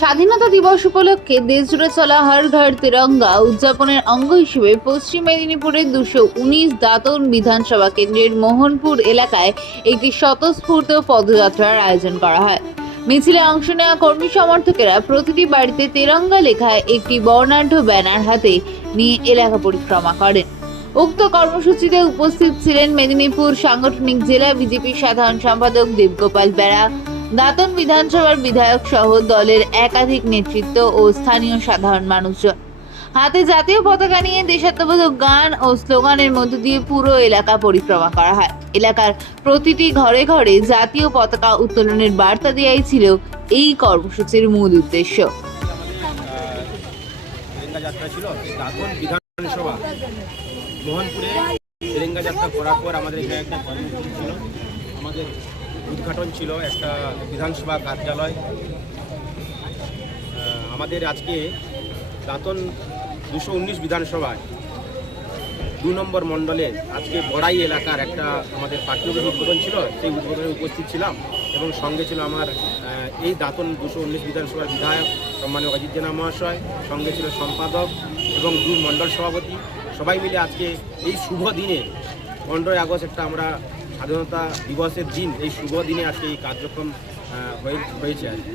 স্বাধীনতা দিবস উপলক্ষে দেশজুড়ে চলা হর ঘর তিরঙ্গা উদযাপনের অঙ্গ হিসেবে পশ্চিম মেদিনীপুরের 219 দাঁতন বিধানসভা কেন্দ্রের মোহনপুর এলাকায় একটি স্বতঃস্ফূর্ত পদযাত্রার আয়োজন করা হয়। মিছিলে অংশ নেওয়া কর্মী সমর্থকেরা প্রতিটি বাড়িতে তিরঙ্গা লেখায় একটি বর্ণাঢ্য ব্যানার হাতে নিয়ে এলাকা পরিক্রমা করেন। উক্ত কর্মসূচিতে উপস্থিত ছিলেন মেদিনীপুর সাংগঠনিক জেলা বিজেপি সাধারণ সম্পাদক দেবগোপাল বেরা, দাঁতন বিধানসভার বিধায়ক সহ দলের একাধিক নেতৃত্ব ও স্থানীয় সাধারণ মানুষজন। হাতে জাতীয় পতাকা নিয়ে দেশাত্মবোধক গান ও স্লোগানের মধ্য দিয়ে পুরো এলাকা পরিক্রমা করা হয়। এলাকার প্রতিটি ঘরে ঘরে জাতীয় পতাকা উত্তোলনের বার্তা দেওয়াই ছিল এই কর্মসূচির মূল উদ্দেশ্য। যাত্রা ছিল দাঁতন বিধানসভা মোহনপুরে তেরেঙ্গা যাত্রা করার পর আমাদের এখানে একটা কর্মসূচি ছিল, আমাদের উদ্ঘাটন ছিল একটা বিধানসভা কার্যালয়। আমাদের আজকে দাঁতন 219 বিধানসভায় 2 নম্বর মণ্ডলে আজকে বড়াই এলাকার একটা আমাদের পার্টি অফিস উদ্বোধন ছিল। সেই উদ্বোধনে উপস্থিত ছিলাম এবং সঙ্গে ছিল আমার এই দাঁতন 219 বিধানসভার বিধায়ক সম্মানীয় অজিত জেনা মহাশয়, সঙ্গে ছিল সম্পাদক এবং 2 মণ্ডল সভাপতি। সবাই মিলে আজকে এই শুভ দিনে 15ই আগস্ট একটা আমরা স্বাধীনতা দিবসের দিন, এই শুভ দিনে আজকে এই কার্যক্রম হয়েছে আর কি।